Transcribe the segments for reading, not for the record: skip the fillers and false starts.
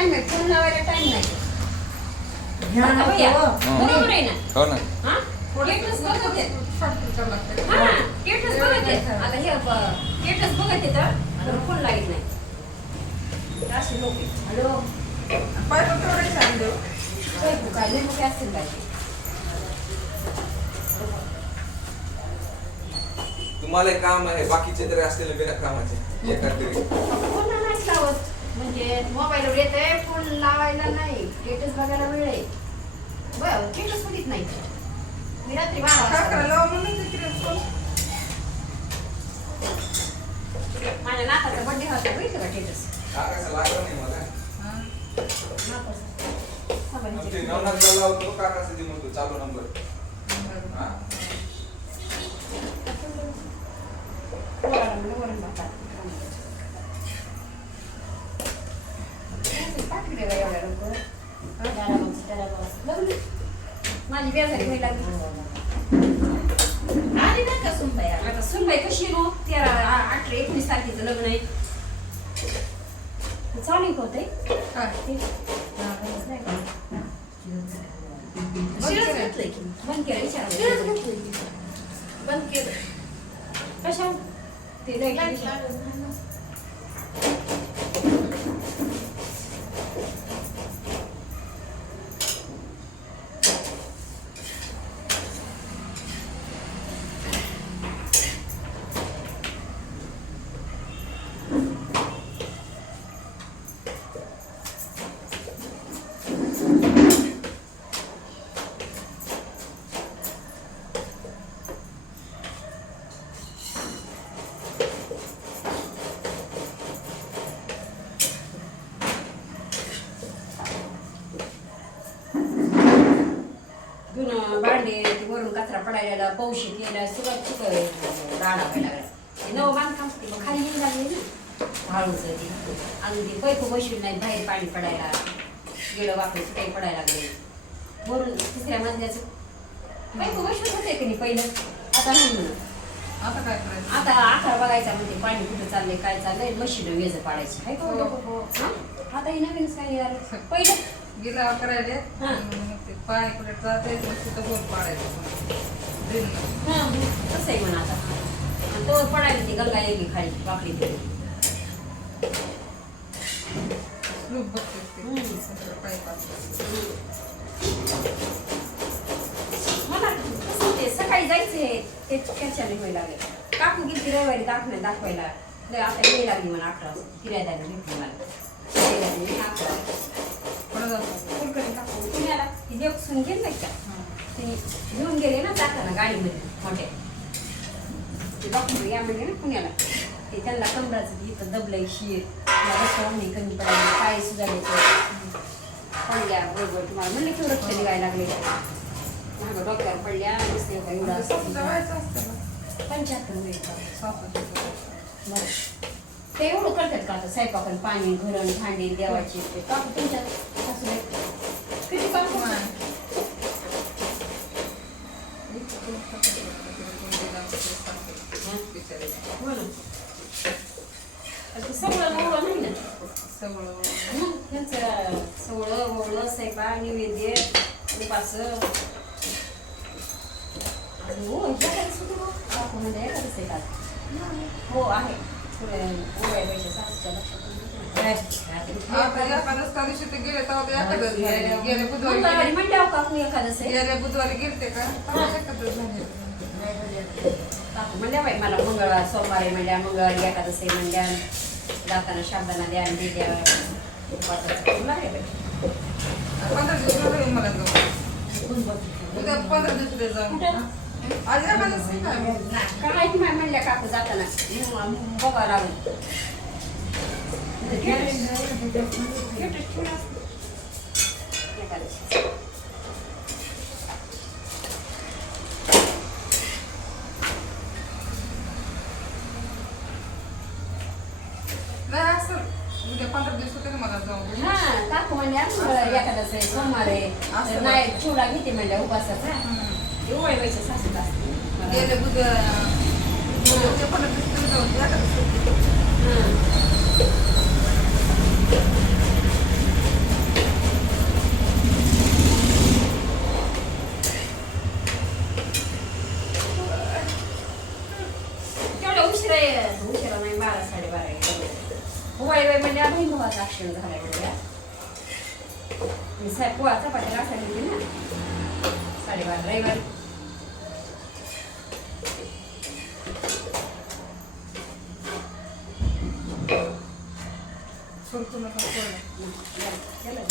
Time आहे, phone लावायला time नाही. घ्या ना भैया, हो. बरोबर आहे ना? हो ना. हा? स्टेटस बघत आहे. शॉर्टकट करावं लागतं. हा, स्टेटस बघत आहे. आता हे स्टेटस बघत आहे तर फोन लावित नाही. असे लोक आहेत. हॅलो, पाय पण तेवढे छान देऊ. काय लय मोठे असतील काय? तुम्हाला एक काम आहे, बाकीचे तरी असलेले बिना कामाचे एका तरी. फोन नाही लावत. म्हणजे मोबाईलवर येतंय, फोन लावायला नाही, स्टेटस बघायला वेळ आहे. बरं, स्टेटस बघित नाही. मी रात्री 12 काय वाजता करायला म्हणून ते किरण फोन. माझ्या नाताचा बर्थडे होता, बघितलं का स्टेटस? काकाचं लागलं नाही मला. हा. मग ते नवनाथला लावतो, काकाचं दे म्हणतो चालू नंबर. बरं. हा? वरण भात. पाठवले का एवढ्या लवकर? बघ ना. माझी बेजारी व्हायला लागली. आली नाही का सुनबाई? आता सुनबाई कशी आहे नो? 18-19 तारखेचं लग्न आहे. चालू होते काय? शिरच घातलंय की बंद केलं विचारायला बंद केलं. कशा ते नाही भांडे वरून कचरा पडायला पाऊस केला सगळं चुक राडा व्हायला लागला. नवं बांधकाम मग खाली येऊन लागले ना वाळूचं ते अजून ते पैप बसवून नाही, बाहेर पाणी पडायला गेलं वापरायचं काही पडायला लागले. वरून तिसऱ्या मजल्याचं पैप बसवत होते की नाही पहिलं, आता नाही म्हणून. आता काय करायचं? आता आकार बघायचा म्हणते पाणी कुठं चाललंय काय चाललंय, मशीन वेज पाडायची आहे का? आता ही नवीनच काय निघालं पहिलं गिलावा करायला हा. मग ते पाय कुठे जाते मग तिथं बोल पाडायचं. कसं आहे म्हणा आता. आणि तो पडायला ती गंगा येईल खाली वाकडी ते. स्लूप बघतेस ते पाईपाचं. मला कसं ते सकाळी जायचे ते कशाने व्हायला लागले. काकू गेली रविवारी दाखवायला लय आता येई लागली मला 11 वाजता फिरायला भेटली मला. यायला लागली 11 वाजता. कोणा जातो? फुलकडे काकू पुण्याला ती लेकसून गेली नाही का, ती घेऊन गेले ना जाताना गाडीमध्ये मोठ्या. ते डॉक्टर या म्हणजे ना पुण्याला ते त्यांना कमराचं इथं दबलंय शिर रस्त्यावर कमी पडायला पाय सुधारायचे पडल्या बरोबर. तुम्हाला म्हणलं की रक्त निघायला लागले माझ्या डॉक्टर पडल्या दिसले का एवढा जायचं असतं 75 मिनिट. ना. ते एवढं करतात का आता स्वयंपाक आणि पाणी घरण भांडी देवाची ते काकू तुमच्या सासूबाई किती काम करतात? हो ना. आता सगळं ओळं नाही ना. मग त्यांचं सवळं ओळं स्वयंपाक नैवेद्य उपासं हो एखादं सुद्धा काकू म्हणजे एखादं स्वयंपाक हो आहे. ओळ्यापेक्षा सासूच्या लक्षात एखादं दिवशी ते गेले तेव्हा ते एखादं गेले बुधवारी बुधवारी म्हणल्यावर काकू एखादंच आहे. गेल्या बुधवारी गेलते का एखादं झाले. काकू म्हणल्या बाई मला मंगळवार सोमवारी म्हणल्या मंगळवारी एखादंच आहे म्हणल्या जाताना शाब्दाना द्या आणि द्या उपासाचं लागले बाई. 15 दिवस मला जाऊ उद्या 15 दिवस जाऊ. आज एखादं काय माहिती म्हणल्या काकू जाताना बघावं लागून नाही असं उद्या 15 दिवस होते ना मला जाऊ. हा काकू म्हणल्या एखादंच आहे सोमवार आहे नाही चिवडा घेते म्हणल्या उपासाचा एवढे पैसे सासूत असते गेले बुधवार 15 दिवस जाऊ. ॲक्शन झालं बघूया. मी साहेब पोळा चपात्या लाटायला गेली ना 12:30 रविवारी. सोडतो नका सोडलं. केलं.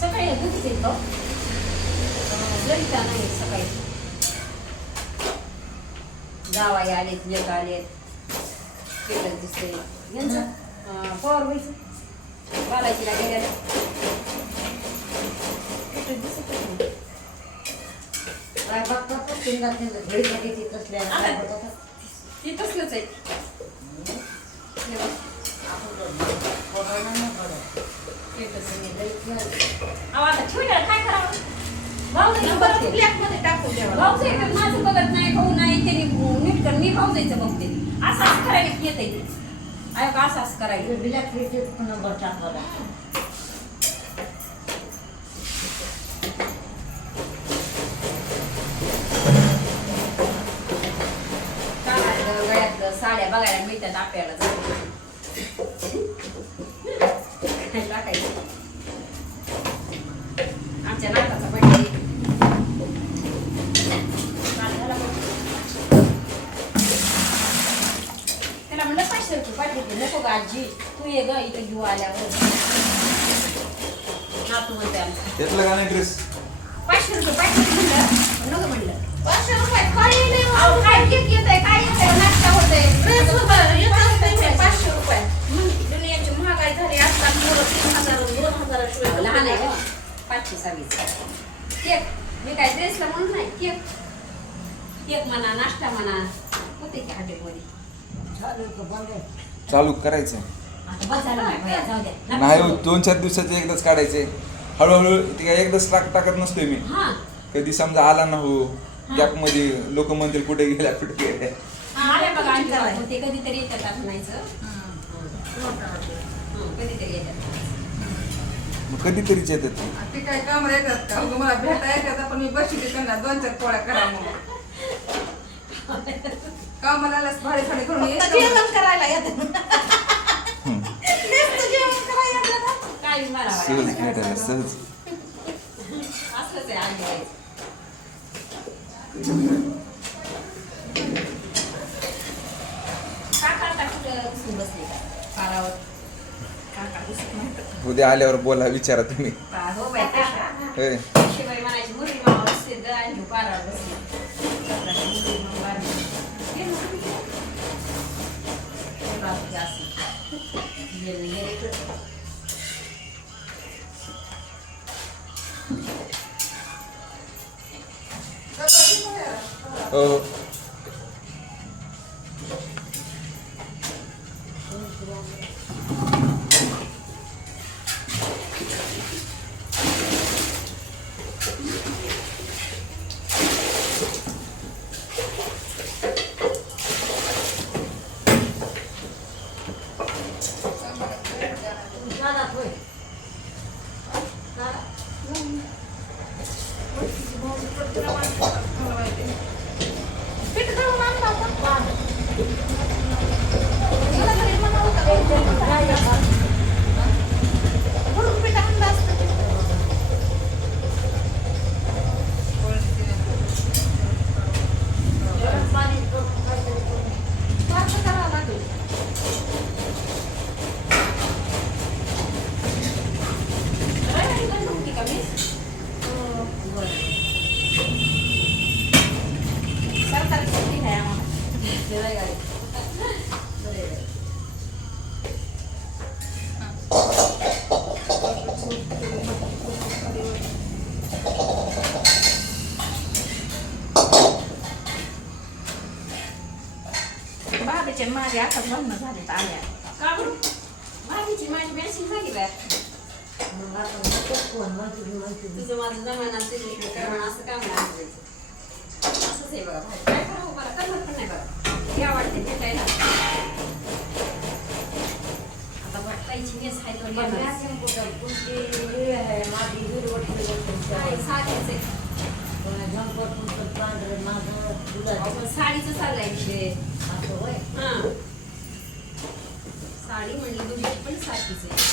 सकाळी दूध येतो ललिता नाही सकाळी जावाई आलेत लेक आलेत केलं दिसते यांचं पवार व्हायचं बालाजीला गेलेलं केलं दिसत नाही. काय बघतात तीनदा घडीमध्ये ती तसल्या काय बघतात ती तसलंच आहे. हे बघ. अहो, आता ठेवल्यावर काय करावं? भाऊजाईचं बघते. ब्लॅकमध्ये टाकून द्यावं. भाऊजाई तर माझं बघत नाही, भाऊ नाही, त्यांनी नीट कर, मी भाऊजाईचं बघते. असं करायला येतंय ते. आहे का असं करायला? बिलात नंबर टाकवा कानातलं, गळ्यातलं, साड्या बघायला मिळतात आपल्याला जाऊन. काय टाकायचं? आमच्या नाकाचा बड्डे काल झाला बघ. त्याला म्हणलं 500 रुपये पाठवते. नको ग आजी, तू ये ग इथं घेऊ आल्यावर. नातू म्हणते आमचं. घेतलं का नाही ड्रेस 500 रुपये पाठवते म्हणलं, नको म्हणलं. 500 रुपये काही नाही हो. अहो, काय केक येतंय, काय येतंय, नाश्ता होतंय. ड्रेस होता, येतच नाही 500 रुपये. दुनियाची महागाई झाली आजकाल मुलं 3,000 2,000 शिवाय लहान आहे हो, 5वी 6वीचा. केक मी काय ड्रेसला म्हणून नाही, केक केक म्हणा, नाश्ता म्हणा होते की हॉटेलमध्ये. चालू करायचं आता बस झालं नाही भैया, जाऊ द्या. नाही हो, 2-4 दिवसाचे एकदाच काढायचे. हळूहळू ते काय एकदाच टाकत नसतोय मी. हा कधी समजा आला ना हो गॅप मध्ये लोक म्हणतील कुठे गेल्या कुठे गेल्या. आल्या बघा आमच्या बाबा, ते कधीतरी येतात आपण म्हणायचं. कधीतरी येतात. मग कधीतरीच येतात ते. ते काय काम येतात का उगा मला भेटा येतात पण मी बसते त्यांना 2-4 पोळ्या करा मग कामाला भाडे फाडे करून जेवण करायला येतात. काय मला सहज भेटायला सहज. असलंच आहे आजी. काका आता कुठं बसून बसले का पारावर? काका दिसत नाही. उद्या आल्यावर बोला विचारा तुम्ही. हो बाई काका. होय. शिवाय म्हणायची मुरली मामा बसते ग आणि तू पारावर बसली. चपराची मुरली मामा बांधली. हे ना तुम्ही गेले? हे बापरे असं. गेले इकडं. हो. बाबीचे माझे आता लग्न झाले आल्या का बरं? माझी मॅचिंग झाली बाय. तुझं माझं जमाना तुझ्याशिवाय करणार असं काम नाही. असंच आहे बघा भाई. काय करावं मला करमत पण नाही बघा. या वाटते भेटायला. आता वाटायची मेस आहे तो साधीच आहे. नंबर तुमचं पांढरं माझं गुलाबी आपण साडीचं चाललाय विषय. असं होय. हा साडी म्हणली दोघीची पण सारखीच आहे.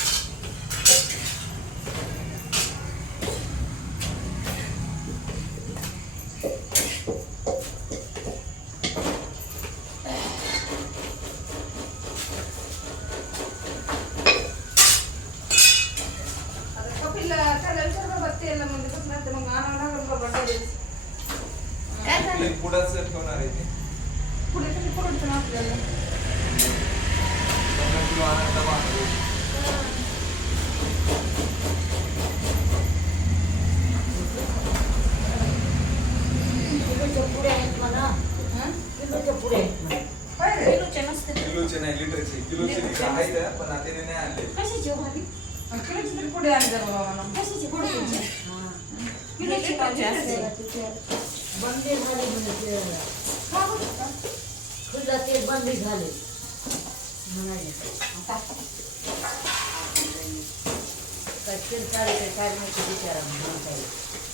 आता कपिलला त्याला विचार बाबा तेल म्हणजे कसं नाही तर मग आणावं लागेल बाबा डबेच. काय झालं पुढंच ठेवणार आहे ते पुढे किती पकडतं ना आपल्याला 15 किलो आणायला डबा आणणार आहे. किलोच्या पुढे आहेत म्हणा. हं? किलोच्या पुढे आहेत म्हणा. काय रे किलोचे नसते तर. किलोचे नाही लिटरचे किलोचे लिटर आहेत पण आता त्याने नाही आणले. कशाची हो भाभी? किलोची तरी पुढे आणली जा बाबा मला कशाची कोणत्याची? हा. किलोची पाहिजे असते. बंदी झाले म्हणजे ते का बरं का? खुला ते बंदी झाले म्हणाले. काय तेल काढायचं काय माहिती विचारा म्हणता येईल.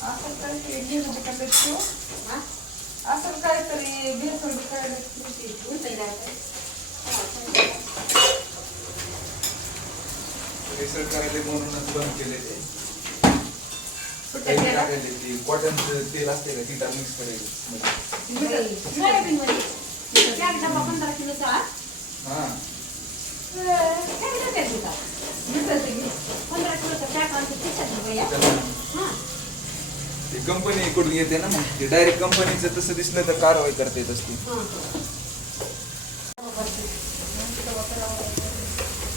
असं काहीतरी भेसळ करायची हो. हा? असं काहीतरी भेसळ करायची. उलटं जायचं. रिसर्च करायला म्हणूनच बंद केले ते कुठं काही गेला? टाकायचे ते कॉटनचं तेल असते का तिथं मिक्स करायचं सोयाबीनमध्ये. त्या डबा 15 किलोचा. हा काय डब्यात होता? 15 किलोचा पॅक आणतो त्याच्यात रुपया. हा. ते कंपनी कडून येते ना मग ते डायरेक्ट कंपनीचं तसं दिसलं तर कारवाई करता येत असते.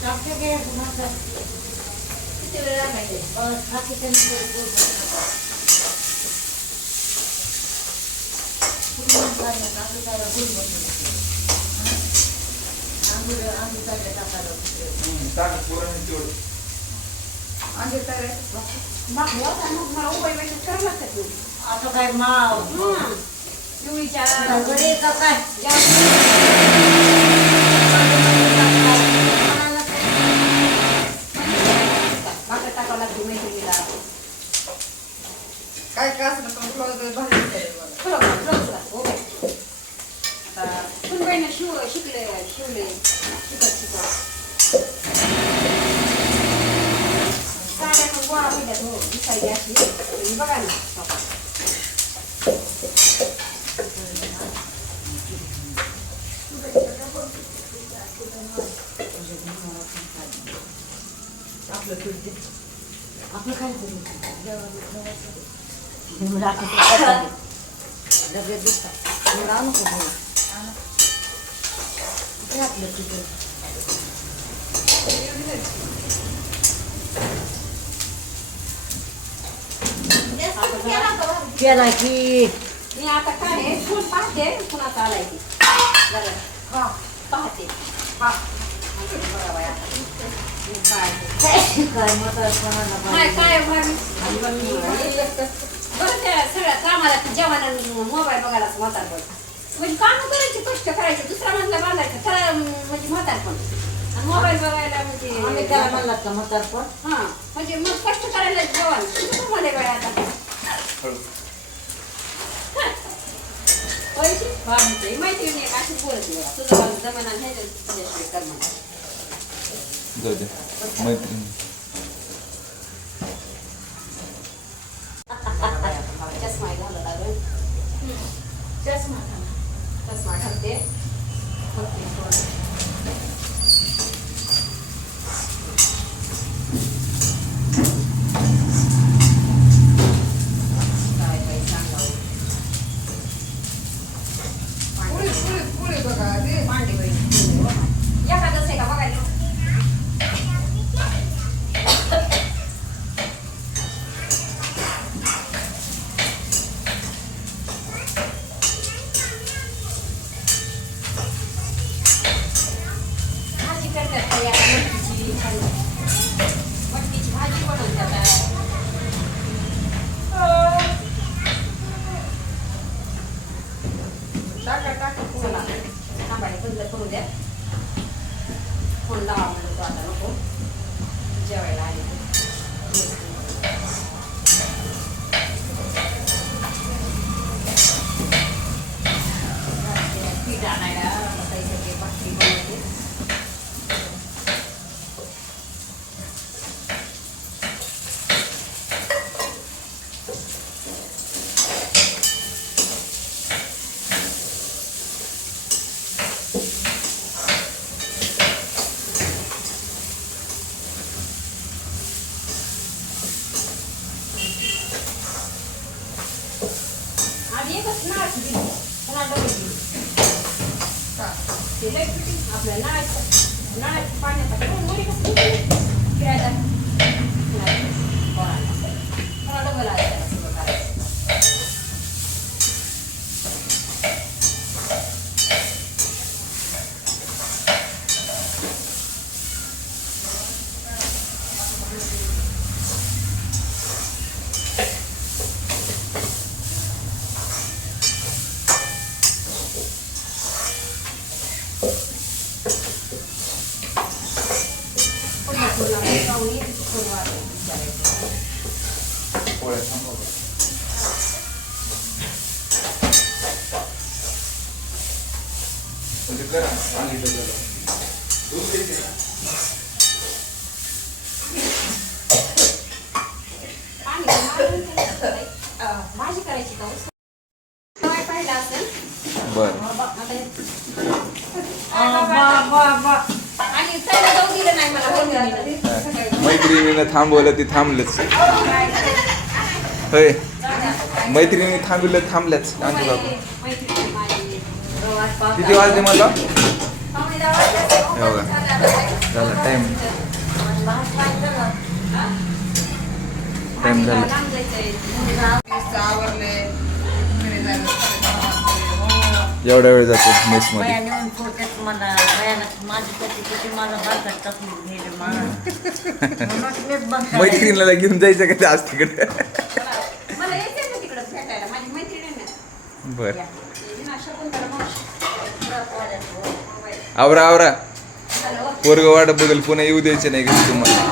डॉक्टर काय माझं किती वेळ लागायचे? खाते टाक पोरांनी तेवढं आणि काय रे मग मला उभं वेळेस करावं लागतं ते. आता काय माव हं. पिवळीच्या गडे का काय भाकर टाकावं लागते मैत्रिणीला. काय काय असं पण थोडं भारी दिसायला बघा. खरोखर ब्लाऊजला. हो बाई. आता सुनबाईनं शिकले शिवले शिकत साड्या पण गोळा होत्यात हो दिसायची अशी. ही बघा ना. आपलं काय डबे दिसतात आणू का आपलं तिथे केला की मी आता काय आहे फोन पाहते कुणाचा आलाय ती जरा हा पाहते. हा बघा बाई आता. काय काय म्हातारपणाला काय पाहिजे. काय बरं त्या सगळ्या कामाला जेवणाला मोबाईल बघायला म्हातार पण म्हणजे काम करायचे कष्ट करायचे दुसरा म्हणला बांधायचं त्याला म्हणजे म्हातार पण आणि मोबाईल बघायला आम्ही म्हणजे त्याला म्हणला का म्हातारपण हा म्हणजे मग कष्ट करायला जेवण कुठं मध्ये वेळ आता हळू पैसे वाढते माहिती नाही अशी बोलत नाही तुझं जमाना ह्याच्या कर म्हणा. जाऊ दे मैत्रीण चष्मा घालत आलोय. चष्मा घालते. काय बाई सांगावं. पुढे पुढे पुढे बघा ते मांडी बाई एखादंच आहे का बघायला. भाजी करतात का या मटकीची भाजी बनवतात. टाका टाका चला थांबायला बंद करू द्या. फोन लावा म्हणतो आता नको जेवायला आले ते. आणि एकच नाळाची दिली पुन्हा डबल दिली ते लई फिटिंग आपल्या नळाची पाण्याचा फिरायला पुन्हा डबल आलं त्याला सगळं करायचं. पोळ्या थांबवा बरं. म्हणजे करा सांगितलं जरा. दूध द्यायचे ना? भाजी करायची का काय पाहिलं असेल बरं. आणि त्याला जाऊ दिलं नाही मला मैत्रिणीनं थांबवलं ती थांबलंच. होय मैत्रिणी थांबल्याच आणतो काकू. किती वाजले मला? हो का? झाला टाइम झाला. एवढा वेळ जातो मेस मध्ये. बाया नेऊन सोडतात मला, बायाला माझ्यासाठी किती मला बाजार टाकून गेले मला. म्हणून मीच बंद करायची. मैत्रिणीला घेऊन जायचं का ते आज तिकडे? मला यायचंय ना तिकडं भेटायला माझी मैत्रीण आहे ना. बर ना शकुंतला मावशी. आवरा हॅलो पोरग वाट बघेल पुन्हा येऊ द्यायचे नाही का तुम्हाला?